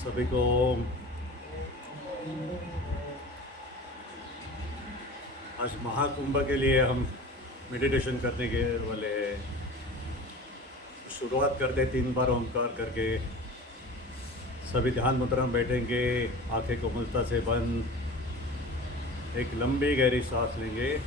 सभी को आज महाकुंभ के लिए हम मेडिटेशन करने के वाले हैं। शुरुआत करते 3 बार ओंकार करके सभी ध्यान मुद्रा में बैठेंगे। आंखें कोमलता से बंद, एक लंबी गहरी सांस लेंगे।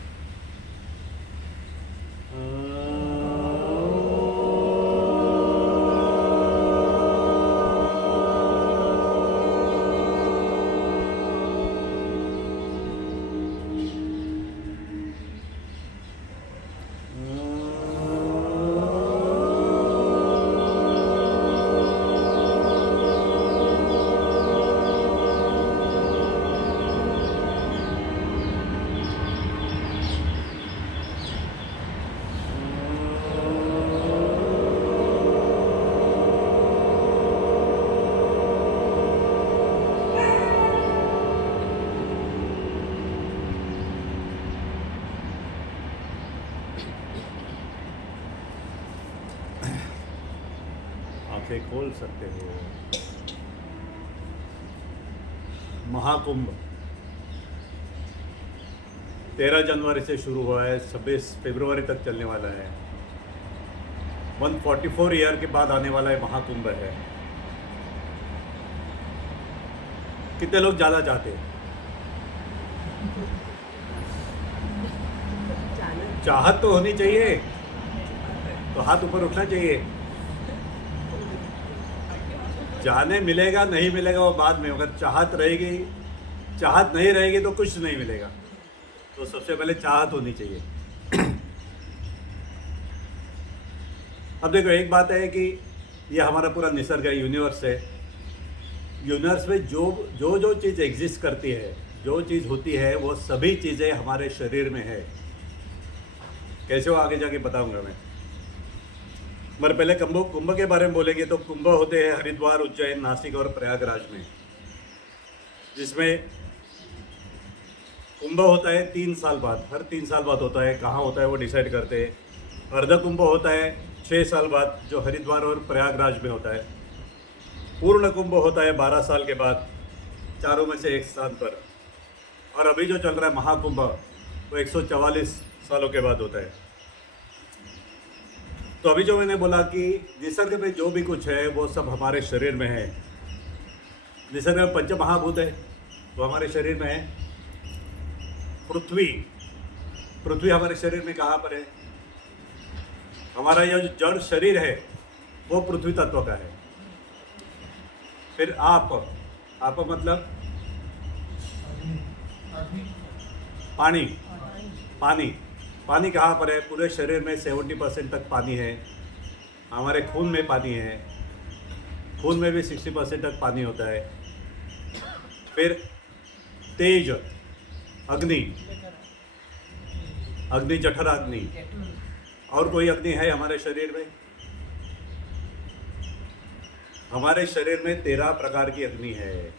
आंखें खोल सकते हो। महाकुंभ 13 जनवरी से शुरू हुआ है, 26 फरवरी तक चलने वाला है। 144 ईयर के बाद आने वाला है महाकुंभ है। कितने लोग जाना चाहते हैं? चाहत तो होनी चाहिए, तो हाथ ऊपर उठना चाहिए। जाने मिलेगा नहीं मिलेगा वो बाद में, अगर चाहत रहेगी, चाहत नहीं रहेगी तो कुछ नहीं मिलेगा। तो सबसे पहले चाहत होनी चाहिए। अब देखो, एक बात है कि ये हमारा पूरा निसर्ग है, यूनिवर्स है। यूनिवर्स में जो जो जो चीज़ एग्जिस्ट करती है, जो चीज़ होती है, वो सभी चीज़ें हमारे शरीर में है। कैसे वो आगे जाके बताऊंगा मैं। मगर पहले कुंभ के बारे में बोलेंगे तो कुंभ होते हैं हरिद्वार, उज्जैन, नासिक और प्रयागराज में, जिसमें कुंभ होता है 3 साल बाद। हर 3 साल बाद होता है। कहाँ होता है वो डिसाइड करते हैं। अर्ध कुंभ होता है 6 साल बाद, जो हरिद्वार और प्रयागराज में होता है। पूर्ण कुंभ होता है 12 साल के बाद, चारों में से एक स्थान पर। और अभी जो चल रहा है महाकुंभ, वो 144 सालों के बाद होता है। तो अभी जो मैंने बोला कि निसर्ग में जो भी कुछ है वो सब हमारे शरीर में है। निसर्ग में 5 महाभूत है, वो हमारे शरीर में है। पृथ्वी हमारे शरीर में कहाँ पर है? हमारा यह जो जड़ शरीर है वो पृथ्वी तत्व का है। फिर आप मतलब पानी कहाँ पर है? पूरे शरीर में 70% तक पानी है। हमारे खून में पानी है, खून में भी 60% तक पानी होता है। फिर तेज अग्नि, जठर अग्नि। और कोई अग्नि है हमारे शरीर में? हमारे शरीर में 13 प्रकार की अग्नि है।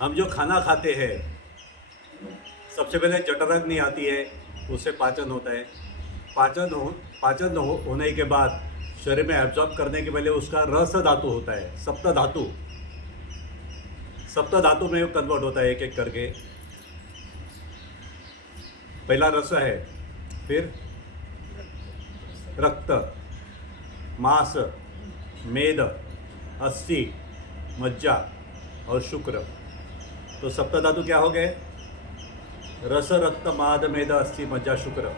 हम जो खाना खाते हैं, सबसे पहले जठर अग्नि आती है, उससे पाचन होता है। पाचन होने के बाद शरीर में एब्जॉर्ब करने के पहले उसका रस धातु होता है, सप्त धातु में कन्वर्ट होता है एक एक करके। पहला रस है, फिर रक्त, मांस, मेद, अस्थि, मज्जा और शुक्र। तो सप्त धातु क्या हो गए? रस, रक्त, माद, मेद, अस्थि, मज्जा, शुक्र।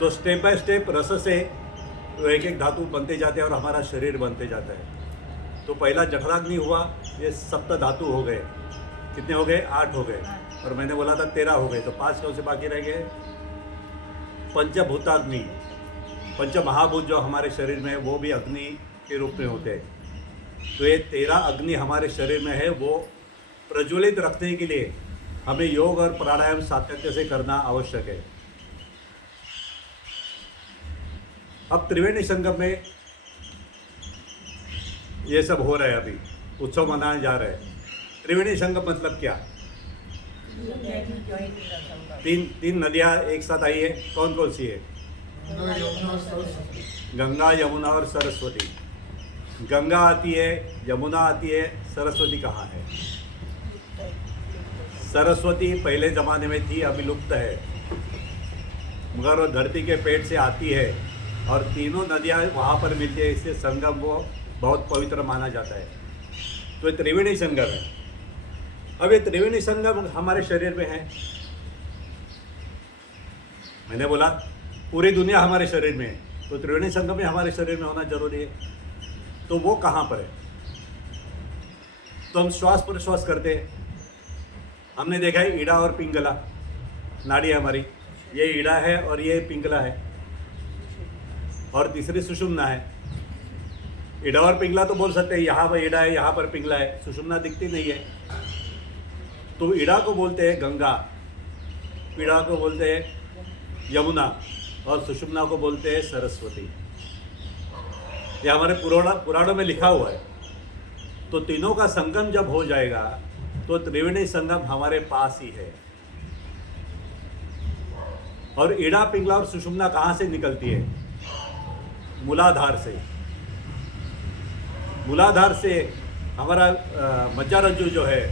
तो स्टेप बाय स्टेप रस से एक एक धातु बनते जाते हैं और हमारा शरीर बनते जाता है। तो पहला जठराग्नि हुआ, ये सप्त धातु हो गए। कितने हो गए? 8 हो गए। और मैंने बोला था 13 हो गए, तो 5 कौन से बाकी रह गए? पंचभूताग्नि, 5 महाभूत जो हमारे शरीर में है वो भी अग्नि के रूप में होते हैं। तो ये 13 अग्नि हमारे शरीर में है, वो प्रज्वलित रखने के लिए हमें योग और प्राणायाम सातत्य से करना आवश्यक है। अब त्रिवेणी संगम में ये सब हो रहा है, अभी उत्सव मनाया जा रहा है। त्रिवेणी संगम मतलब क्या? तीन नदियाँ एक साथ आई है। कौन कौन सी है? गंगा, यमुना और सरस्वती। गंगा आती है, यमुना आती है, सरस्वती कहाँ है? सरस्वती पहले ज़माने में थी, अभी लुप्त है, मगर वो धरती के पेट से आती है और तीनों नदियाँ वहाँ पर मिलती है, इससे संगम वो बहुत पवित्र माना जाता है। तो ये त्रिवेणी संगम है। अब ये त्रिवेणी संगम हमारे शरीर में है। मैंने बोला पूरी दुनिया हमारे शरीर में है, तो त्रिवेणी संगम भी हमारे शरीर में होना जरूरी है। तो वो कहाँ पर है? तो हम श्वास प्रश्वास करते हैं, हमने देखा है ईड़ा और पिंगला नाड़ी हमारी, ये ईड़ा है और ये पिंगला है, और तीसरी सुषुम्ना है। ईड़ा और पिंगला तो बोल सकते हैं, यहाँ पर ईड़ा है, यहाँ पर पिंगला है, सुषुम्ना दिखती नहीं है। तो ईड़ा को बोलते हैं गंगा, पीड़ा को बोलते हैं यमुना, और सुषुम्ना को बोलते हैं सरस्वती। ये हमारे पुराणों में लिखा हुआ है। तो तीनों का संगम जब हो जाएगा तो त्रिवेणी संगम हमारे पास ही है। और ईड़ा पिंगला और सुषुम्ना कहाँ से निकलती है? मूलाधार से। मूलाधार से हमारा मज्जारज्जु जो है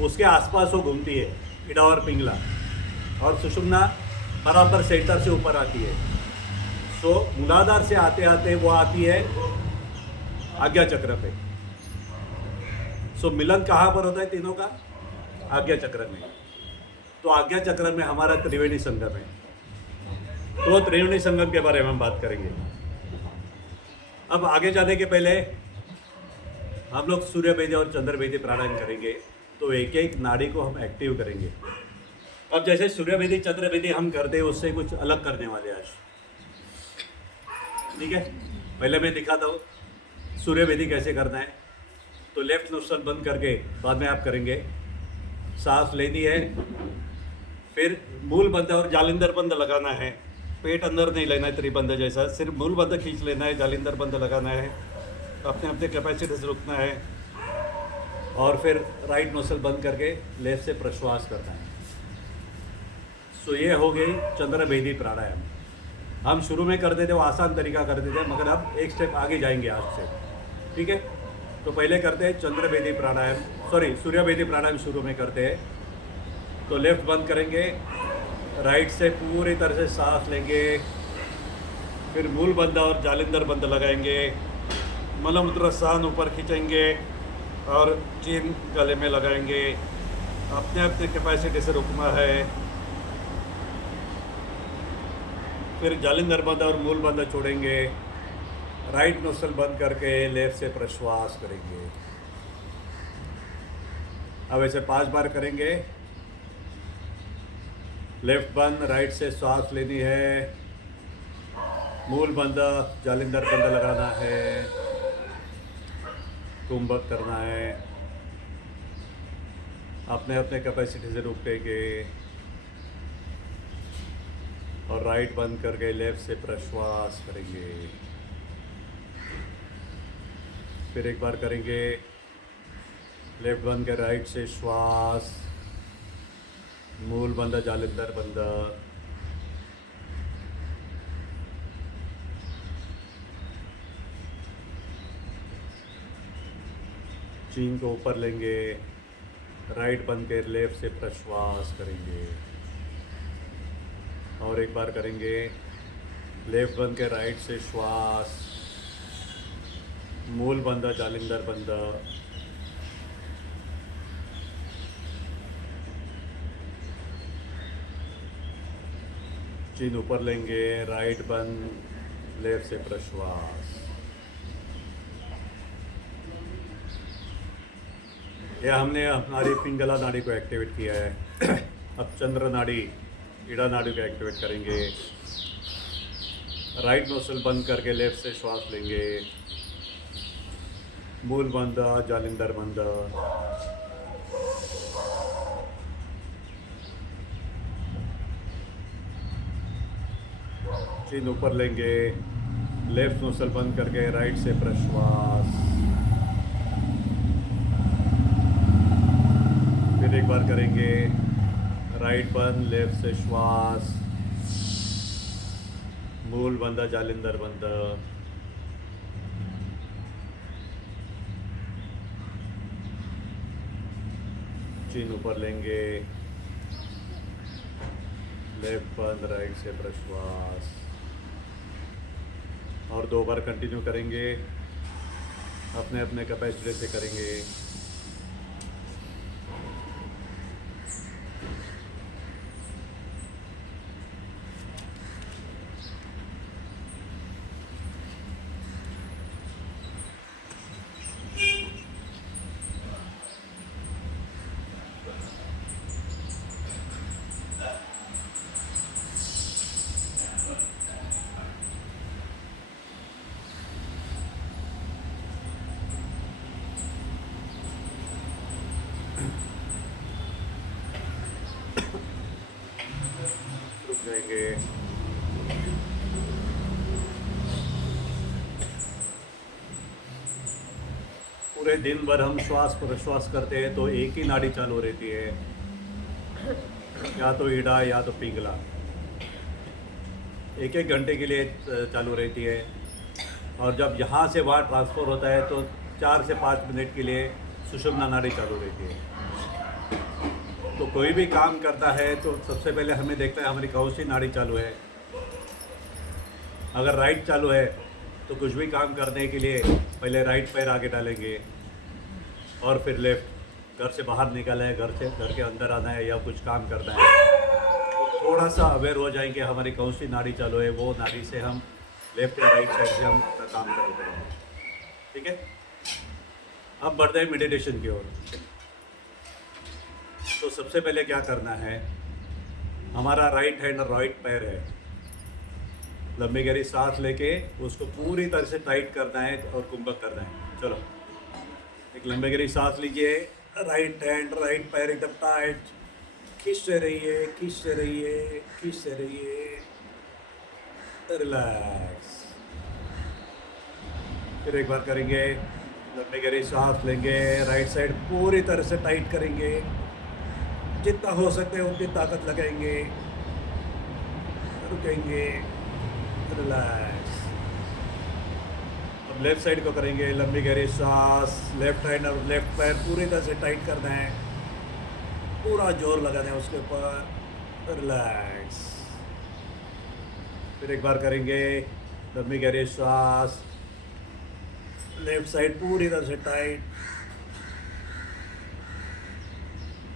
उसके आसपास वो घूमती है, ईड़ा और पिंगला, और सुषुम्ना बराबर सेंटर से ऊपर आती है। सो मूलाधार से आते आते वो आती है आज्ञा चक्र पे। सो मिलन कहाँ पर होता है तीनों का? आज्ञा चक्र में। तो आज्ञा चक्र में हमारा त्रिवेणी संगम है। तो त्रिवेणी संगम के बारे में हम बात करेंगे। अब आगे जाने के पहले हम लोग सूर्य भेदी और चंद्र भेदी प्राणायाम करेंगे। तो एक एक नाड़ी को हम एक्टिव करेंगे। अब जैसे सूर्य भेदी चंद्र भेदी हम करते हैं, उससे कुछ अलग करने वाले आज, ठीक है? पहले मैं दिखाता हूँ सूर्य भेदी कैसे करना है। तो लेफ्ट नोस्ट्रल बंद करके बाद में आप करेंगे। सांस लेनी है, फिर मूल बंद और जालिंदर बंद लगाना है। पेट अंदर नहीं लेना है त्रिबंध जैसा, सिर्फ मूल बंद खींच लेना है, जालिंदर बंद लगाना है, अपने अपने कैपेसिटी से रुकना है, और फिर राइट नोस्ट्रल बंद करके लेफ्ट से प्रश्वास करना है। सो ये हो गई चंद्र भेदी प्राणायाम। हम शुरू में करते थे वो आसान तरीका करते थे, मगर अब एक स्टेप आगे जाएंगे आज से, ठीक है? तो पहले करते हैं चंद्र भेदी प्राणायाम, सॉरी सूर्य भेदी प्राणायाम शुरू में करते हैं। तो लेफ्ट बंद करेंगे, राइट से पूरी तरह से सांस लेंगे, फिर मूल बंद और जालिंदर बंद लगाएंगे, मलमूत्र सान ऊपर खींचेंगे और चीन गले में लगाएंगे। अपने अपने कैपेसिटी से रुकना है। फिर जालिंदर बंद और मूल बंद छोड़ेंगे, राइट नोस्ट्रल बंद करके लेफ्ट से प्रश्वास करेंगे। अब ऐसे 5 बार करेंगे। लेफ्ट बंद, राइट से सांस लेनी है, मूल बंद, जालिंदर बंद लगाना है, कुंभक करना है, अपने अपने कैपेसिटी से रुकेंगे, और राइट बंद करके लेफ्ट से प्रश्वास करेंगे। फिर एक बार करेंगे, लेफ्ट बंद के राइट से श्वास, मूल बंद, जालिंदर बंद, चीन को ऊपर लेंगे, राइट बंद के लेफ्ट से प्रश्वास करेंगे। और एक बार करेंगे, लेफ्ट बंद के राइट से श्वास, मूल बंद, जालिंदर बंद, चीन ऊपर लेंगे, राइट बंद, लेफ्ट से प्रश्वास। यह हमने हमारी पिंगला नाड़ी को एक्टिवेट किया है। अब चंद्र नाड़ी, ईड़ा नाड़ी को एक्टिवेट करेंगे। राइट नोस्ट्रल बंद करके लेफ्ट से श्वास लेंगे, मूल बंद, जालिंदर बंद, चीन ऊपर लेंगे, लेफ्ट नोस्ट्रल बंद करके राइट से प्रश्वास। फिर एक बार करेंगे, राइट बंद, लेफ्ट से श्वास, मूल बंद, जालिंदर बंद, मशीन ऊपर लेंगे, लेफ्ट बंद, राइट से प्रश्वास, और 2 बार कंटिन्यू करेंगे, अपने अपने कैपेसिटी से करेंगे। रुक जाएंगे। पूरे दिन भर हम श्वास प्रश्वास करते हैं तो एक ही नाड़ी चालू रहती है, या तो ईड़ा या तो पिंगला। 1-1 घंटे के लिए चालू रहती है, और जब यहाँ से वहाँ ट्रांसफ़र होता है तो 4 से 5 मिनट के लिए सुषुम्ना नाड़ी चालू रहती है। तो कोई भी काम करता है तो सबसे पहले हमें देखता है हमारी कौन सी नाड़ी चालू है। अगर राइट चालू है तो कुछ भी काम करने के लिए पहले राइट पैर आगे डालेंगे और फिर लेफ्ट। घर से बाहर निकलना है, घर के अंदर आना है या कुछ काम करना है, तो थोड़ा सा अवेयर हो जाएंगे हमारी कौन सी नाड़ी चालू है, वो नाड़ी से हम लेफ्ट या राइट साइड से हम काम करेंगे। ठीक है, अब बढ़ते हैं मेडिटेशन की ओर। तो सबसे पहले क्या करना है, हमारा राइट हैंड और राइट पैर है, लंबी गहरी सांस लेके उसको पूरी तरह से टाइट करना है और कुंभक करना है। चलो, एक लंबी गहरी सांस लीजिए, राइट हैंड राइट पैर एकदम टाइट, खींचते रहिए, खींचते रहिए, खींचते रहिए, रिलैक्स। फिर एक बार करेंगे, लंबी गहरी सांस लेंगे, राइट साइड पूरी तरह से टाइट करेंगे, जितना हो सकते हैं उतनी ताकत लगाएंगे, रुकेंगे, रिलैक्स। अब लेफ्ट साइड को करेंगे, लंबी गहरी सांस, लेफ्ट हैंड और लेफ्ट पैर पूरी तरह से टाइट करना है, पूरा जोर लगाना है उसके ऊपर, रिलैक्स। फिर एक बार करेंगे, लंबी गहरी सांस, लेफ्ट साइड पूरी तरह से टाइट,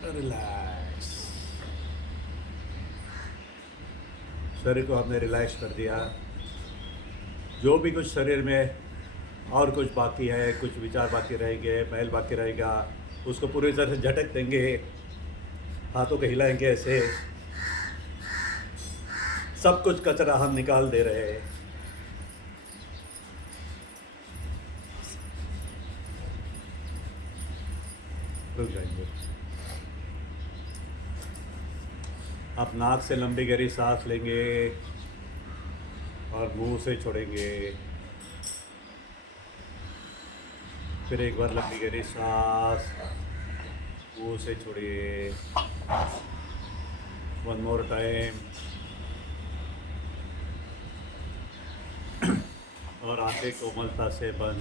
रिलैक्स। शरीर को हमने रिलैक्स कर दिया। जो भी कुछ शरीर में और कुछ बाकी है, कुछ विचार बाकी रहेंगे, मैल बाकी रहेगा, उसको पूरी तरह से झटक देंगे, हाथों को हिलाएंगे, ऐसे सब कुछ कचरा हम निकाल दे रहे हैं। रुक जाएंगे। आप नाक से लंबी गहरी सांस लेंगे और मुंह से छोड़ेंगे। फिर एक बार लंबी गहरी सांस, मुंह से छोड़िए। One more time. और आंखें कोमलता से बंद।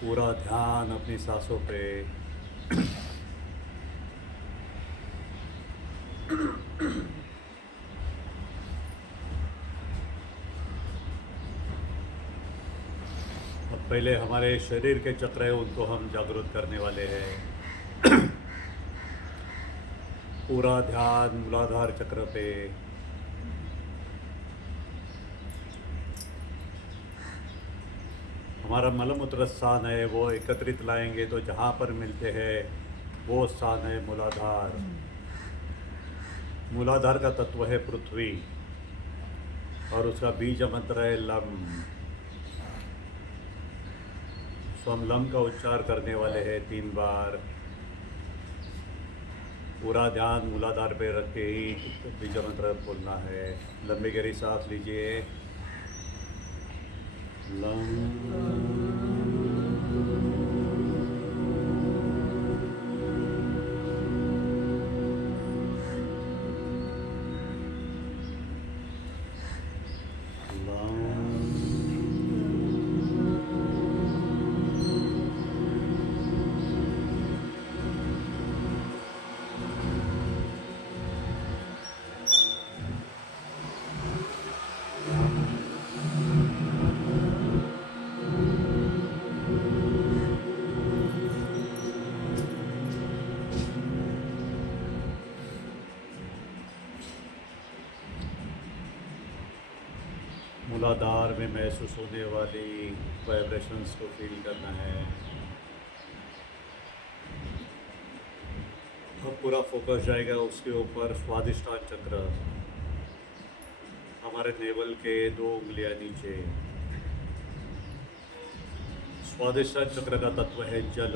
पूरा ध्यान अपनी सांसों पे। अब पहले हमारे शरीर के चक्र है उनको हम जागरूक करने वाले हैं। पूरा ध्यान मूलाधार चक्र पे। हमारा मलमूत्र स्थान है वो एकत्रित लाएंगे तो जहाँ पर मिलते हैं वो स्थान है मूलाधार। मूलाधार का तत्व है पृथ्वी और उसका बीज मंत्र है लम। तो हम लम का उच्चार करने वाले हैं 3 बार। पूरा ध्यान मूलाधार पे रख के ही बीज मंत्र बोलना है। लंबी गहरी सांस लीजिए। लम। मूलाधार में महसूस होने वाली वाइब्रेशंस को फील करना है। अब पूरा फोकस जाएगा उसके ऊपर। स्वादिष्टान चक्र, हमारे नेवल के 2 उंगलियां नीचे। स्वादिष्टान चक्र का तत्व है जल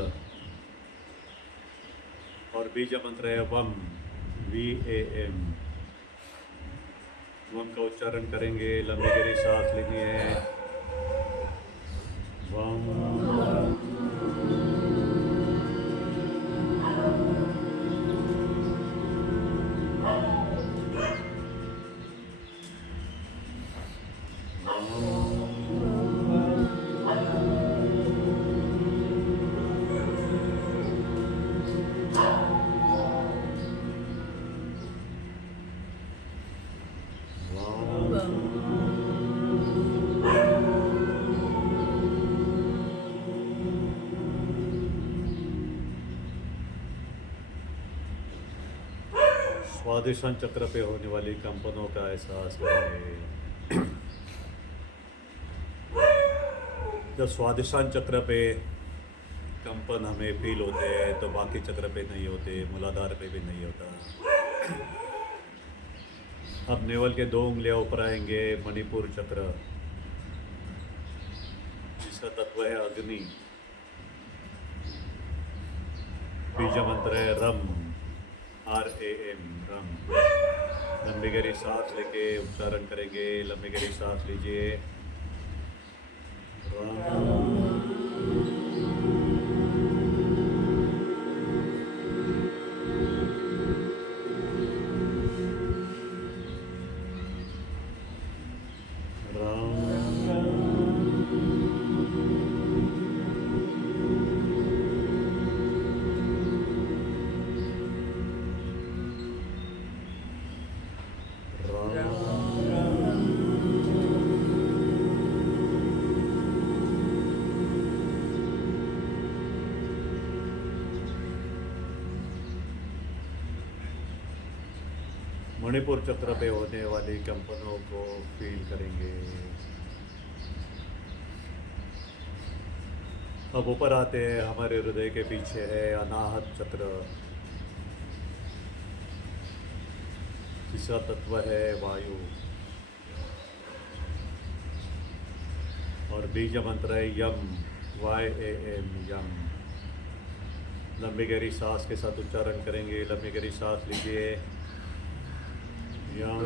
और बीज मंत्र है वम, VAM। वम का उच्चारण करेंगे, लंबी गहरी सांस लेनी है। वम। स्वादिष्टान चक्र पे होने वाली कंपनों का एहसास करेंगे। जब स्वादिष्टान चक्र पे कंपन हमें फील होते हैं तो बाकी चक्र पे नहीं होते, मूलाधार पे भी नहीं होता। अब नेवल के 2 उंगलियां ऊपर आएंगे। मणिपुर चक्र, जिसका तत्व है अग्नि। बीज मंत्र है रम, RAM, रम। लंबी गहरी सांस लेके उच्चारण करेंगे। लंबी गहरी सांस लीजिए। रम। मणिपुर चक्र पे होने वाली कंपनों को फील करेंगे। अब ऊपर आते हैं, हमारे हृदय के पीछे है अनाहत चक्र, जिसका तत्व है वायु और बीज मंत्र है यम, YAM, यम। लंबी गहरी सांस के साथ उच्चारण करेंगे। लंबी गहरी सांस लीजिए। यम।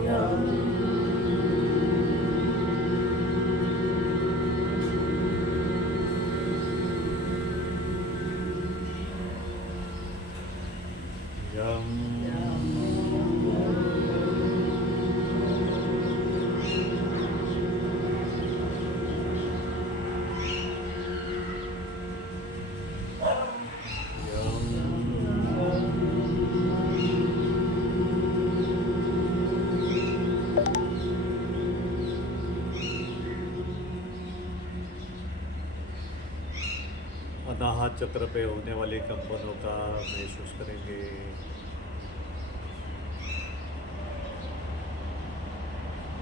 अनाहत चक्र पे होने वाली कंपनों का महसूस करेंगे।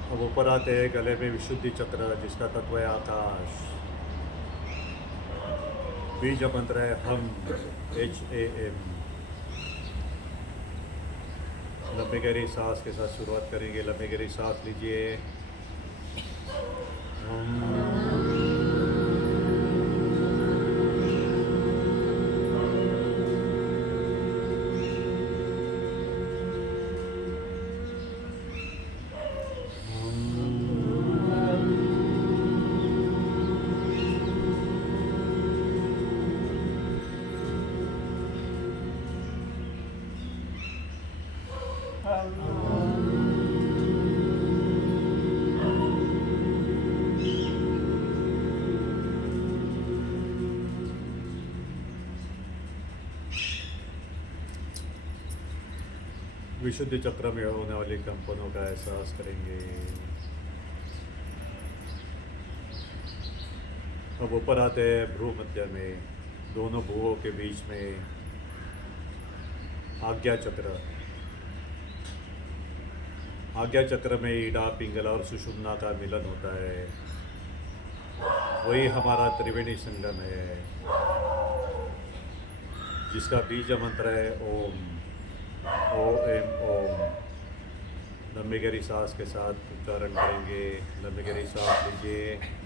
अब ऊपर आते हैं गले में विशुद्धि चक्र, जिसका तत्व है आकाश। बीज मंत्र है हम, HAM। लंबी गहरी सांस के साथ शुरुआत करेंगे। लंबी गहरी सांस लीजिए। विशुद्धि चक्र में होने वाली कंपनों का एहसास करेंगे। अब ऊपर आते हैं भ्रू मध्य में, दोनों भ्रुओं के बीच में आज्ञा चक्र। आज्ञा चक्र में ईड़ा पिंगला और सुषुम्ना का मिलन होता है, वही हमारा त्रिवेणी संगम है, जिसका बीज मंत्र है ओम। ओ एम ओम। लंबी गहरी सांस के साथ उच्चारण करेंगे। लंबी गहरी सांस लीजिए।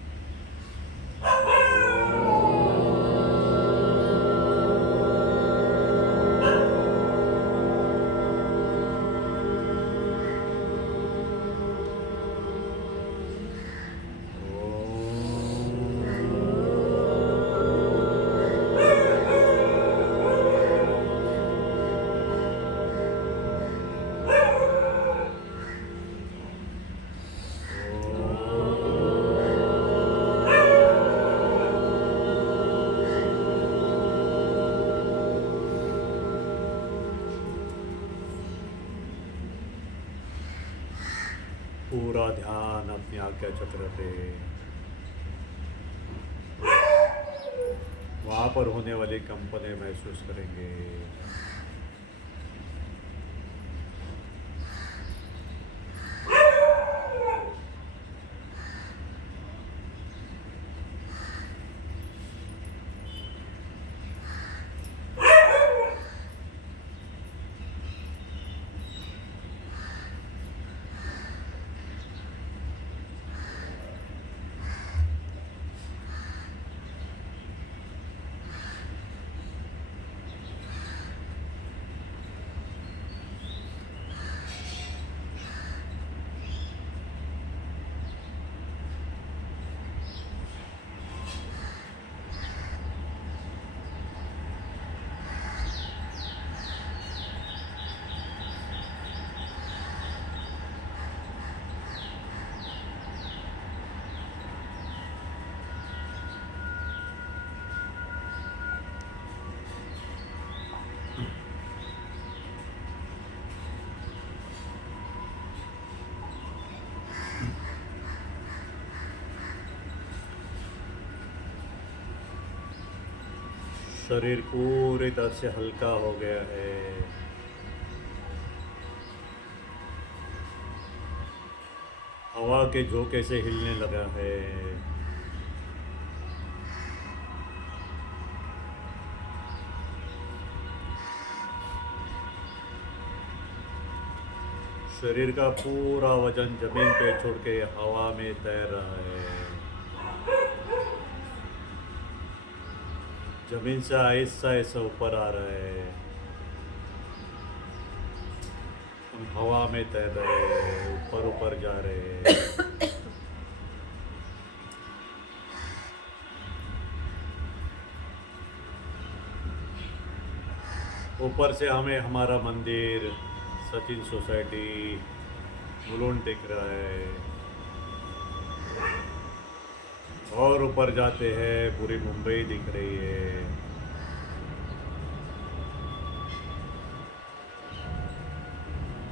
पूरा ध्यान अपनी आज्ञा चक्र पे, वहाँ पर होने वाली कंपने महसूस करेंगे। शरीर पूरी तरह से हल्का हो गया है। हवा के झोंके से हिलने लगा है। शरीर का पूरा वजन जमीन पे छोड़ के हवा में तैर रहा है। जमीन से आहिस्ता आहिस्ता ऊपर आ रहा है। हम हवा में तैर रहे हैं, ऊपर ऊपर जा रहे हैं। ऊपर से हमें हमारा मंदिर, सचिन सोसाइटी, मुलुंड दिख रहा है। और ऊपर जाते हैं पूरी मुंबई दिख रही है।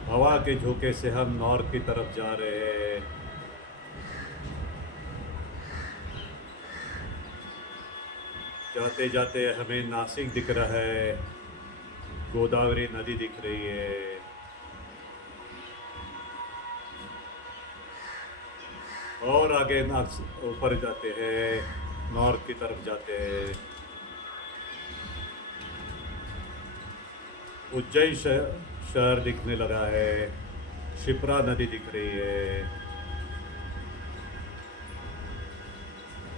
हवा के झोंके से हम नॉर्थ की तरफ जा रहे हैं। जाते जाते हमें नासिक दिख रहा है, गोदावरी नदी दिख रही है। और आगे ऊपर जाते हैं, नॉर्थ की तरफ जाते हैं। उज्जैन शहर दिखने लगा है, शिप्रा नदी दिख रही है।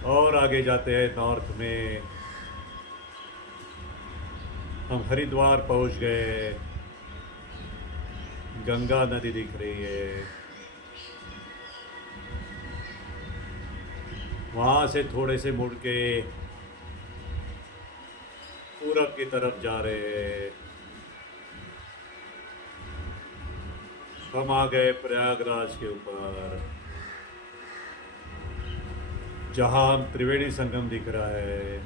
और आगे जाते हैं नॉर्थ में, हम हरिद्वार पहुंच गए। गंगा नदी दिख रही है। वहाँ से थोड़े से मुड़ के पूरब की तरफ जा रहे हैं। हम आ गए प्रयागराज के ऊपर, जहाँ त्रिवेणी संगम दिख रहा है।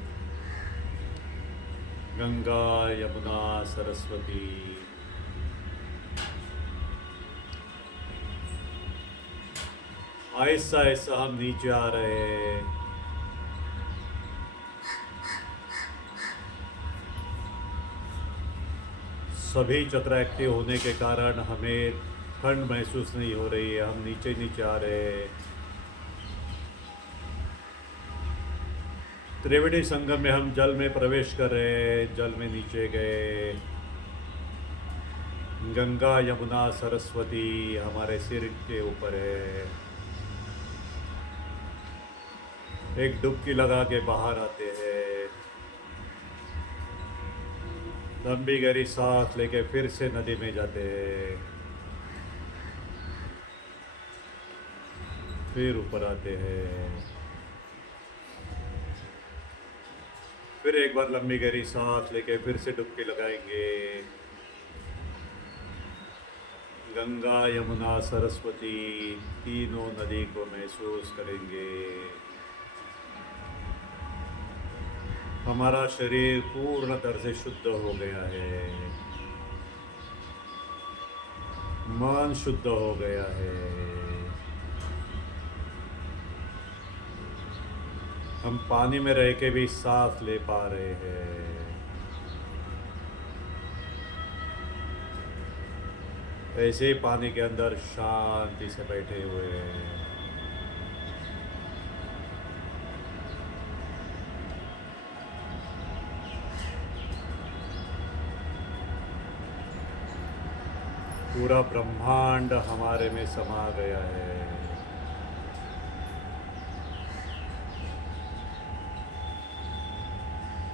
गंगा, यमुना, सरस्वती। आहिस्ता आहिस्ता हम नीचे आ रहे हैं। सभी चक्र एक्टिव होने के कारण हमें ठंड महसूस नहीं हो रही है, हम नीचे नीचे आ रहे हैं। त्रिवेणी संगम में हम जल में प्रवेश कर रहे हैं, जल में नीचे गए। गंगा यमुना सरस्वती हमारे सिर के ऊपर है। एक डुबकी लगा के बाहर आते हैं, लंबी गहरी सांस लेके फिर से नदी में जाते हैं, फिर ऊपर आते हैं, फिर एक बार लंबी गहरी सांस लेके फिर से डुबकी लगाएंगे। गंगा यमुना सरस्वती तीनों नदी को महसूस करेंगे। हमारा शरीर पूर्ण तरह से शुद्ध हो गया है, मन शुद्ध हो गया है। हम पानी में रह के भी सांस ले पा रहे हैं। ऐसे ही पानी के अंदर शांति से बैठे हुए हैं। पूरा ब्रह्मांड हमारे में समा गया है।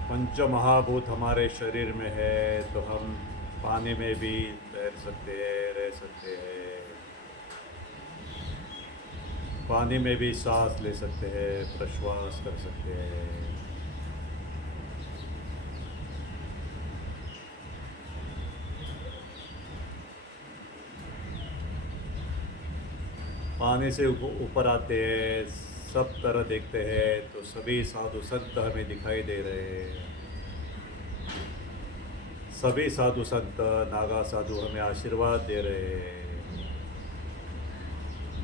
पंच महाभूत हमारे शरीर में है, तो हम पानी में भी तैर सकते हैं, रह सकते हैं। पानी में भी सांस ले सकते हैं, प्रश्वास कर सकते हैं। पानी से ऊपर आते हैं, सब तरह देखते हैं, तो सभी साधु संत हमें दिखाई दे रहे हैं। सभी साधु संत नागा साधु हमें आशीर्वाद दे रहे हैं।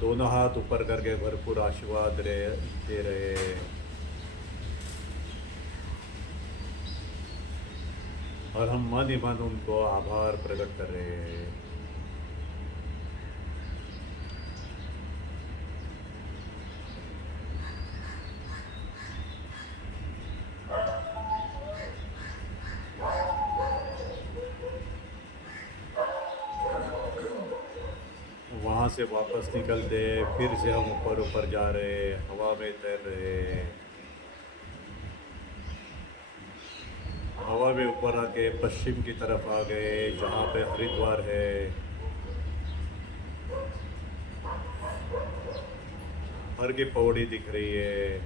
दोनों हाथ ऊपर करके भरपूर आशीर्वाद दे रहे हैं। और हम मन ही मन उनको आभार प्रकट कर रहे हैं। वहाँ से वापस निकलते, फिर से हम ऊपर ऊपर जा रहे हैं, हवा में तैर रहे हैं। हवा में ऊपर आके पश्चिम की तरफ आ गए, जहाँ पे हरिद्वार है। हर की पौड़ी दिख रही है।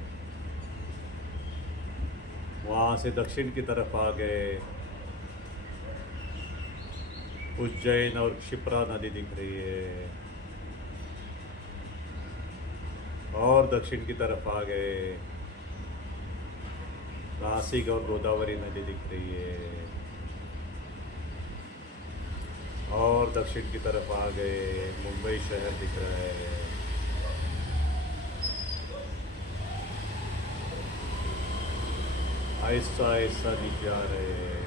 वहाँ से दक्षिण की तरफ आ गए, उज्जैन और क्षिप्रा नदी दिख रही है। और दक्षिण की तरफ आ गए, नासिक और गोदावरी नदी दिख रही है। और दक्षिण की तरफ आ गए, मुंबई शहर दिख रहा है। आहिस्ता आहिस्ता नीचे आ रहे हैं।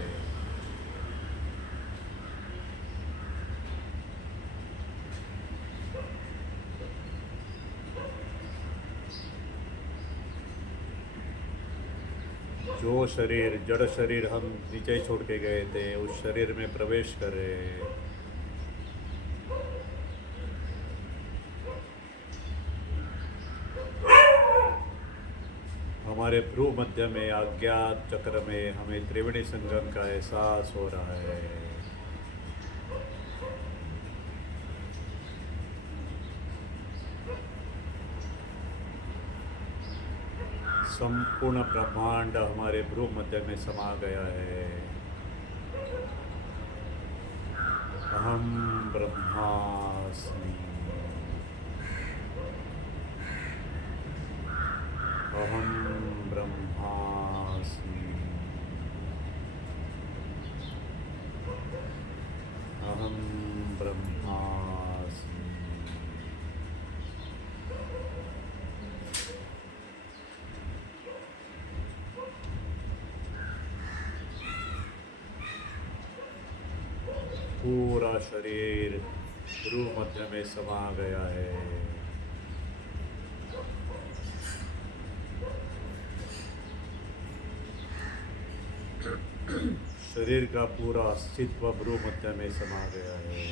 जो शरीर जड़ शरीर हम नीचे छोड़ के गए थे, उस शरीर में प्रवेश कर रहे हैं। हमारे भ्रू मध्य में अज्ञात चक्र में हमें त्रिवेणी संगम का एहसास हो रहा है। संपूर्ण ब्रह्मांड हमारे भ्रू मध्य में समा गया है। अहम ब्रह्मास्मि। अहम ब्रह्मास्मि। अहम ब्रह्मास्मि। पूरा शरीर भ्रू मध्य में समा गया है। शरीर का पूरा अस्तित्व भ्रू मध्य में समा गया है।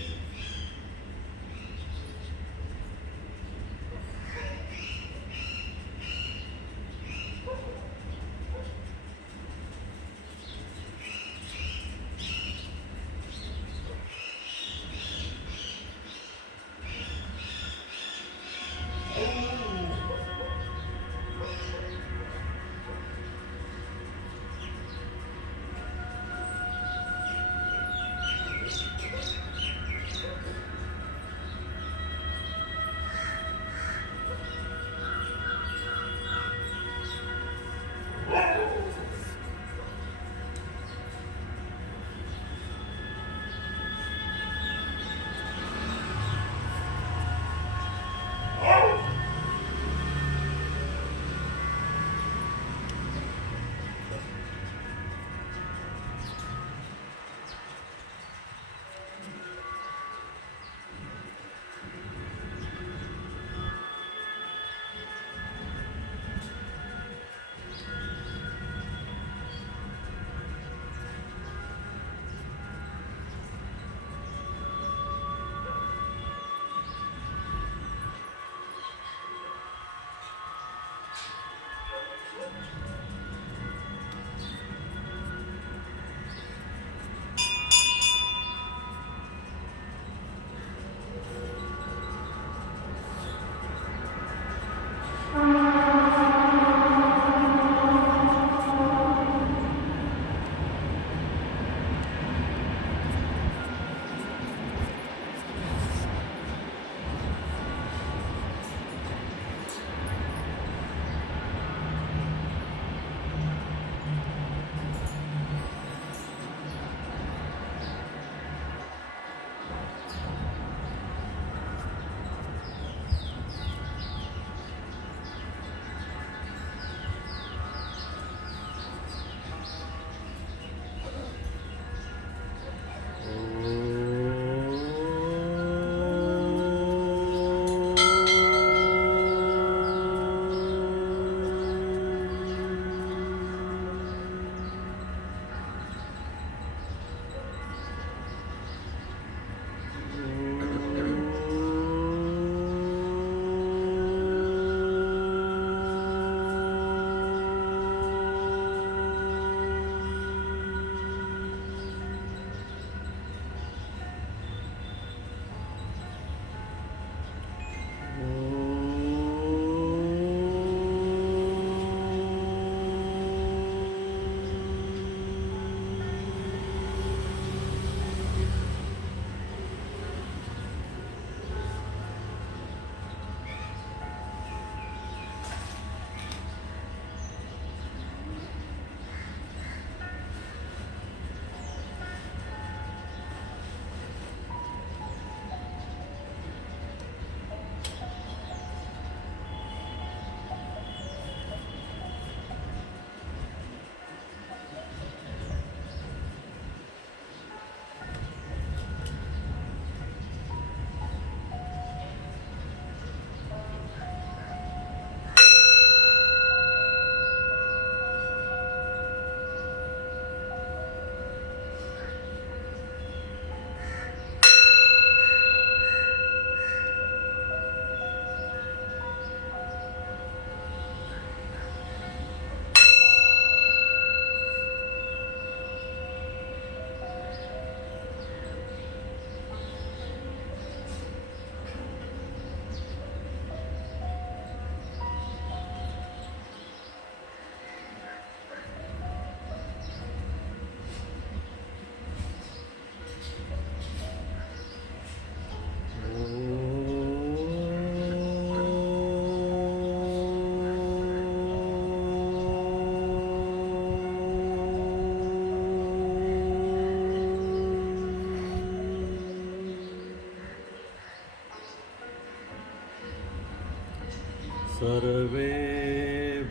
सर्वे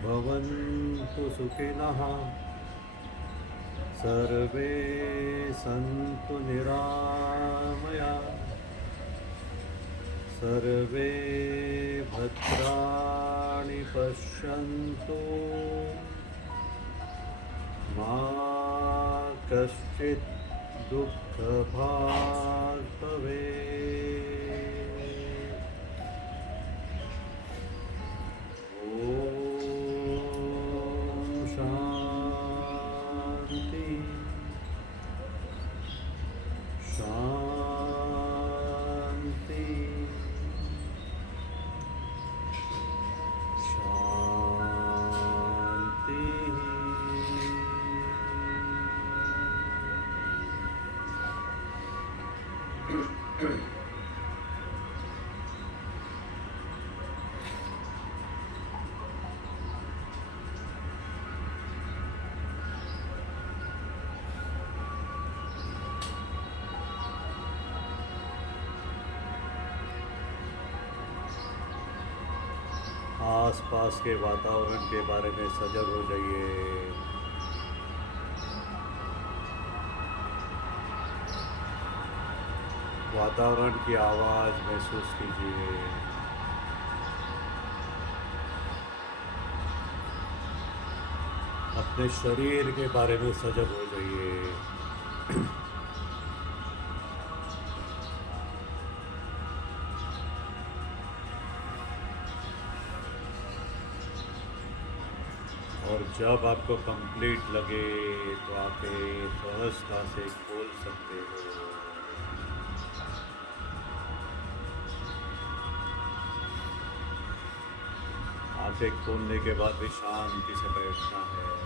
भवन्तु सुखिनः सर्वे सन्तु निरामया सर्वे भद्राणि पश्यन्तु मा कश्चित् दुःखभाग् भवेत्। ॐ शान्ति शान्ति शान्ति। आसपास के वातावरण के बारे में सजग हो जाइए। वातावरण की आवाज़ महसूस कीजिए। अपने शरीर के बारे में सजग हो जाइए। और जब आपको कंप्लीट लगे तो आंखें सहजता से खोल सकते हो। आंखें खोलने के बाद भी शांति से बैठना है।